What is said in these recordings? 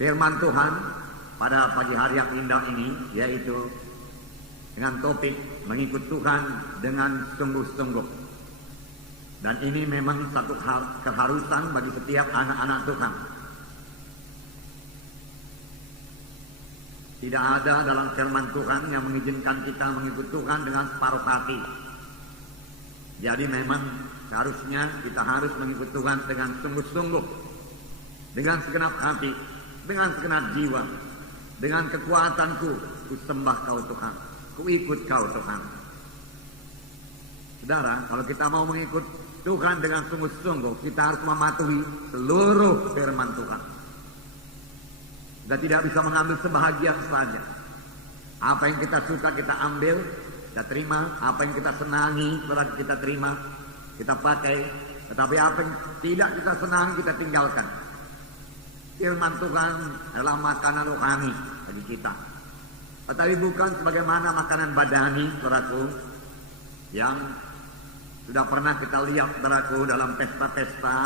firman Tuhan pada pagi hari yang indah ini, yaitu dengan topik mengikut Tuhan dengan sungguh-sungguh. Dan ini memang satu keharusan bagi setiap anak-anak Tuhan. Tidak ada dalam firman Tuhan yang mengizinkan kita mengikut Tuhan dengan separuh hati. Jadi memang seharusnya kita harus mengikut Tuhan dengan sungguh-sungguh, dengan segenap hati, dengan segenap jiwa, dengan kekuatanku, ku sembah Kau Tuhan, ku ikut Kau Tuhan. Saudara, kalau kita mau mengikut Tuhan dengan sungguh-sungguh, kita harus mematuhi seluruh firman Tuhan. Kita tidak bisa mengambil sebahagian saja. Apa yang kita suka kita ambil, kita terima. Apa yang kita senangi kita terima, kita pakai. Tetapi apa yang tidak kita senangi kita tinggalkan. Firman Tuhan adalah makanan rohani bagi kita. Tetapi bukan sebagaimana makanan badani, saudaraku, yang sudah pernah kita lihat, saudaraku, dalam pesta-pesta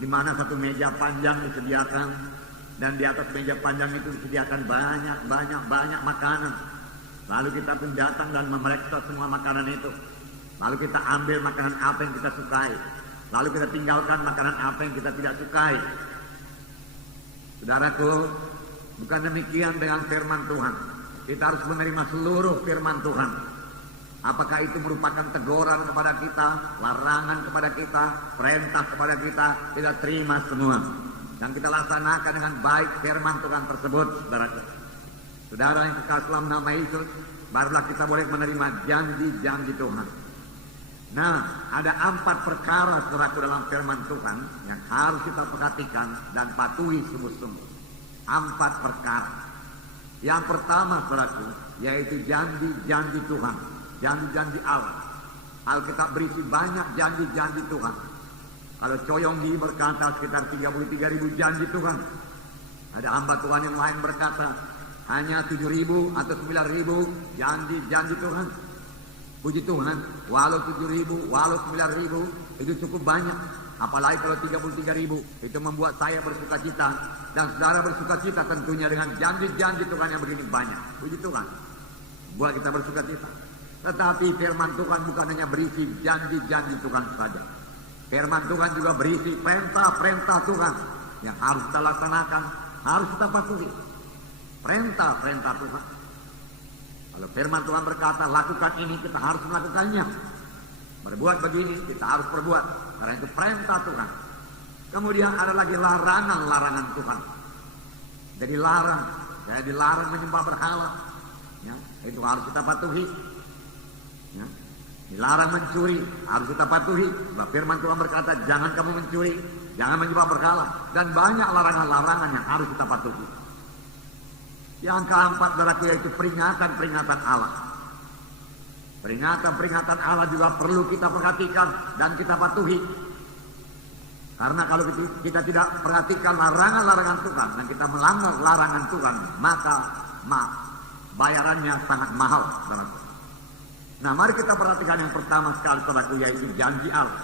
di mana satu meja panjang disediakan. Dan di atas meja panjang itu disediakan banyak makanan. Lalu kita pun datang dan memeriksa semua makanan itu. Lalu kita ambil makanan apa yang kita sukai. Lalu kita tinggalkan makanan apa yang kita tidak sukai. Saudaraku, bukan demikian dengan firman Tuhan. Kita harus menerima seluruh firman Tuhan. Apakah itu merupakan teguran kepada kita, larangan kepada kita, perintah kepada kita, kita terima semua. Dan kita laksanakan dengan baik firman Tuhan tersebut, saudara. Saudara yang kekasih dalam nama Yesus, barulah kita boleh menerima janji-janji Tuhan. Nah, ada 4 perkara, saudaraku, dalam firman Tuhan yang harus kita perhatikan dan patuhi sungguh-sungguh. 4 perkara. Yang pertama, saudaraku, yaitu janji-janji Tuhan, janji-janji Allah. Alkitab berisi banyak janji-janji Tuhan. Kalau Coyonggi berkata sekitar 33.000 janji Tuhan. Ada hamba Tuhan yang lain berkata hanya 7.000 atau 9.000 janji Tuhan. Puji Tuhan, walau 7.000, walau 9.000 itu cukup banyak. Apalagi kalau 33.000, itu membuat saya bersuka cita. Dan saudara bersuka cita tentunya dengan janji-janji Tuhan yang begini banyak. Puji Tuhan, buat kita bersuka cita. Tetapi firman Tuhan bukan hanya berisi janji-janji Tuhan saja. Firman Tuhan juga berisi perintah-perintah Tuhan yang harus kita laksanakan, harus kita patuhi. Perintah-perintah Tuhan. Kalau firman Tuhan berkata lakukan ini, kita harus melakukannya. Berbuat begini, kita harus berbuat. Karena itu perintah Tuhan. Kemudian ada lagi larangan-larangan Tuhan. Jadi saya dilarang menyembah berhala. Ya, itu harus kita patuhi. Ya. Dilarang mencuri, harus kita patuhi. Firman Tuhan berkata, jangan kamu mencuri, jangan menyembah berhala. Dan banyak larangan-larangan yang harus kita patuhi. Yang keempat, saudaraku, yaitu peringatan-peringatan Allah. Peringatan-peringatan Allah juga perlu kita perhatikan dan kita patuhi. Karena kalau kita tidak perhatikan larangan-larangan Tuhan dan kita melanggar larangan Tuhan, maka bayarannya sangat mahal, saudaraku. Nah, mari kita perhatikan yang pertama sekali, saudaraku, yaitu janji Allah.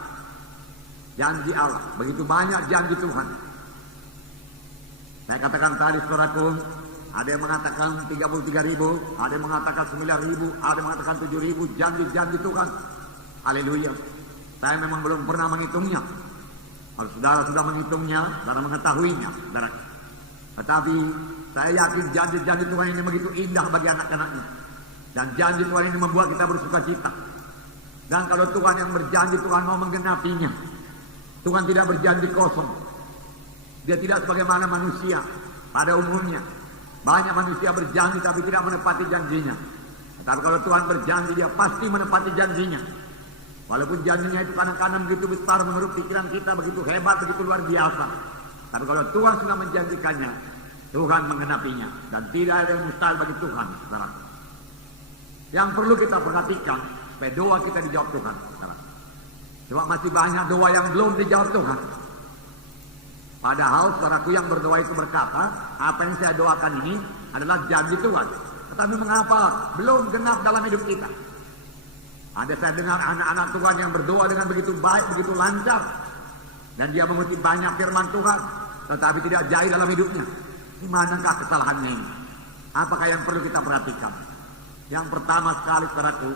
Janji Allah, begitu banyak janji Tuhan. Saya katakan tadi, saudaraku, ada yang mengatakan 33.000, ada yang mengatakan 9.000, ada yang mengatakan 7.000 janji-janji Tuhan. Haleluya. Saya memang belum pernah menghitungnya. Kalau saudara sudah menghitungnya, saudara mengetahuinya, saudara. Tetapi saya yakin janji-janji Tuhan ini begitu indah bagi anak-anaknya. Dan janji Tuhan ini membuat kita bersuka cita. Dan kalau Tuhan yang berjanji, Tuhan mau menggenapinya. Tuhan tidak berjanji kosong. Dia tidak sebagaimana manusia pada umumnya. Banyak manusia berjanji tapi tidak menepati janjinya. Tetapi kalau Tuhan berjanji, dia pasti menepati janjinya. Walaupun janjinya itu kadang-kadang begitu besar menurut pikiran kita, begitu hebat, begitu luar biasa. Tapi kalau Tuhan sudah menjanjikannya, Tuhan menggenapinya. Dan tidak ada yang mustahil bagi Tuhan, saudara. Yang perlu kita perhatikan, supaya doa kita dijawab Tuhan, saudara. Cuma masih banyak doa yang belum dijawab Tuhan. Padahal saudaraku yang berdoa itu berkata, apa yang saya doakan ini adalah janji Tuhan. Tetapi mengapa belum genap dalam hidup kita? Ada saya dengar anak-anak Tuhan yang berdoa dengan begitu baik, begitu lancar. Dan dia mengutip banyak firman Tuhan, tetapi tidak jaya dalam hidupnya. Di manakah kesalahannya ini? Apakah yang perlu kita perhatikan? Yang pertama sekali, saudaraku,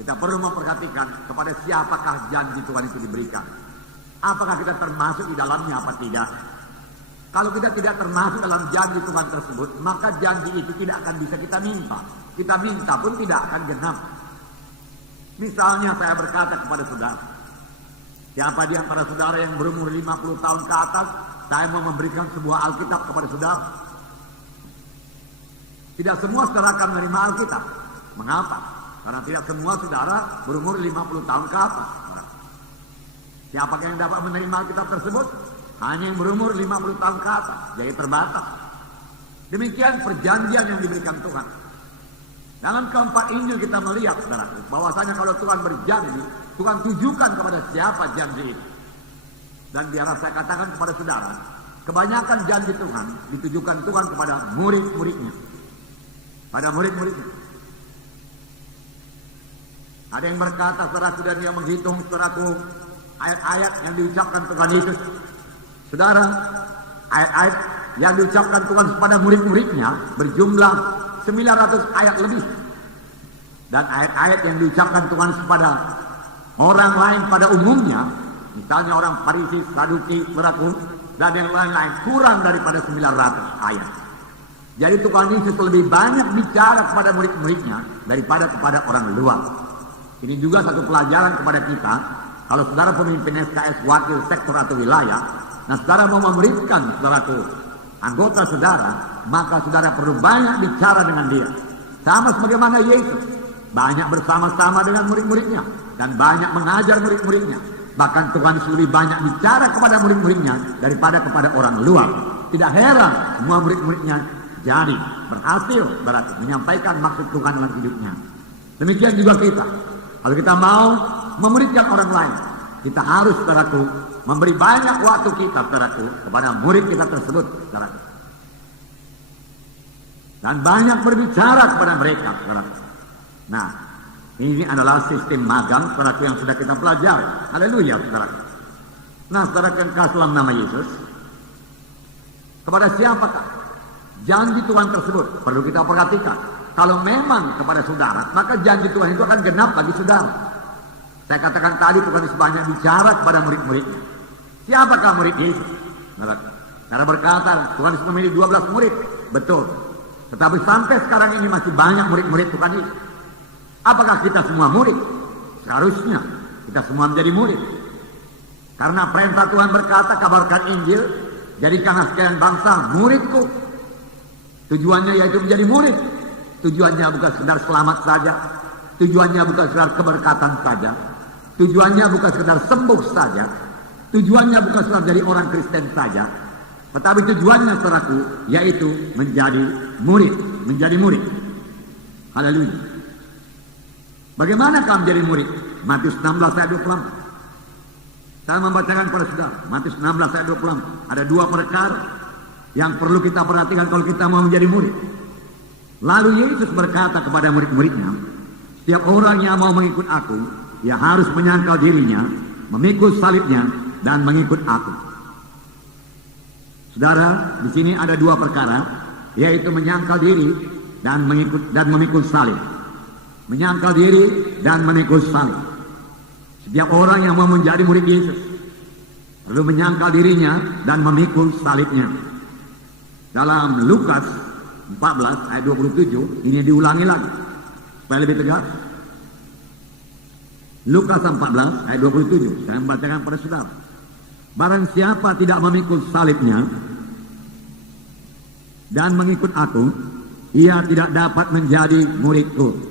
kita perlu memperhatikan kepada siapakah janji Tuhan itu diberikan. Apakah kita termasuk di dalamnya apa tidak? Kalau kita tidak termasuk dalam janji Tuhan tersebut, maka janji itu tidak akan bisa kita minta. Kita minta pun tidak akan genap. Misalnya saya berkata kepada saudara, siapa di antara saudara yang berumur 50 tahun ke atas, saya mau memberikan sebuah Alkitab kepada saudara. Tidak semua saudara akan menerima Alkitab. Mengapa? Karena tidak semua saudara berumur 50 tahun ke atas. Siapakah yang dapat menerima Alkitab tersebut? Hanya yang berumur 50 tahun ke atas. Jadi terbatas. Demikian perjanjian yang diberikan Tuhan. Dalam keempat Injil kita melihat, saudara, bahwasanya kalau Tuhan berjanji, Tuhan tujukan kepada siapa janji itu. Dan biarlah saya katakan kepada saudara, kebanyakan janji Tuhan ditujukan Tuhan kepada murid-muridnya. Pada murid-muridnya. Ada yang berkata, saudaraku, dan dia menghitung, saudaraku, ayat-ayat yang diucapkan Tuhan Yesus. Saudara, ayat-ayat yang diucapkan Tuhan kepada murid-muridnya berjumlah 900 ayat lebih. Dan ayat-ayat yang diucapkan Tuhan kepada orang lain pada umumnya, misalnya orang Farisi, Saduki, saudaraku, dan yang lain-lain, kurang daripada 900 ayat. Jadi Tuhan Yesus lebih banyak bicara kepada murid-muridnya daripada kepada orang luar. Ini juga satu pelajaran kepada kita. Kalau saudara pemimpin SKS, wakil sektor atau wilayah, nah saudara mau memuridkan saudaraku, anggota saudara, maka saudara perlu banyak bicara dengan dia. Sama sebagaimana Yesus, banyak bersama-sama dengan murid-muridnya dan banyak mengajar murid-muridnya. Bahkan Tuhan lebih banyak bicara kepada murid-muridnya daripada kepada orang luar. Tidak heran semua murid-muridnya jadi berhasil berarti menyampaikan maksud Tuhan dalam hidupnya. Demikian juga kita. Kalau kita mau memuridkan orang lain, kita harus, saudaraku, memberi banyak waktu kita, saudaraku, kepada murid kita tersebut, saudaraku. Dan banyak berbicara kepada mereka, saudaraku. Nah, ini adalah sistem magang, saudaraku, yang sudah kita pelajari. Haleluya, saudaraku. Nah, saudaraku yang kasih dalam nama Yesus, kepada siapakah janji Tuhan tersebut? Perlu kita perhatikan. Kalau memang kepada saudara, maka janji Tuhan itu akan genap bagi saudara. Saya katakan tadi Tuhan Yesus banyak bicara kepada murid-muridnya. Siapakah murid Yesus? Cara berkata, Tuhan Yesus memilih 12 murid. Betul. Tetapi sampai sekarang ini masih banyak murid-murid Tuhan Yesus. Apakah kita semua murid? Seharusnya kita semua menjadi murid. Karena perintah Tuhan berkata, kabarkan Injil, jadikanlah sekalian bangsa muridku. Tujuannya yaitu menjadi murid. Tujuannya bukan sekedar selamat saja. Tujuannya bukan sekedar keberkatan saja. Tujuannya bukan sekedar sembuh saja. Tujuannya bukan sekedar jadi orang Kristen saja. Tetapi tujuannya, saudaraku, yaitu menjadi murid. Menjadi murid. Haleluya. Bagaimana kamu menjadi murid? Matius 16 ayat 24. Saya membacakan kepada saudara. Matius 16 ayat 24. Ada dua perkara yang perlu kita perhatikan kalau kita mau menjadi murid. Lalu Yesus berkata kepada murid-muridnya, setiap orang yang mau mengikut aku, ia harus menyangkal dirinya, memikul salibnya, dan mengikut aku. Saudara, di sini ada dua perkara, yaitu menyangkal diri dan memikul salib. Menyangkal diri dan memikul salib. Setiap orang yang mau menjadi murid Yesus perlu menyangkal dirinya dan memikul salibnya. Dalam Lukas 14 ayat 27 ini diulangi lagi supaya lebih tegas. Lukas 14 ayat 27 saya membacakan pada saudara. Barang siapa tidak memikul salibnya dan mengikut aku, ia tidak dapat menjadi muridku.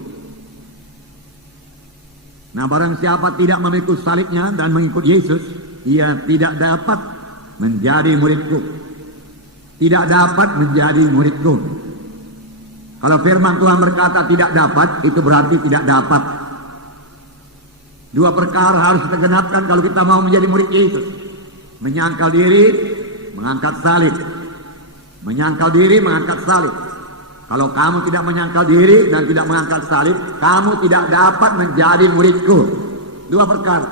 Nah, barang siapa tidak memikul salibnya dan mengikut Yesus, ia tidak dapat menjadi muridku. Tidak dapat menjadi muridku. Kalau firman Tuhan berkata tidak dapat, itu berarti tidak dapat. Dua perkara harus kita genapkan kalau kita mau menjadi murid Yesus. Menyangkal diri, mengangkat salib. Menyangkal diri, mengangkat salib. Kalau kamu tidak menyangkal diri dan tidak mengangkat salib, kamu tidak dapat menjadi muridku. Dua perkara.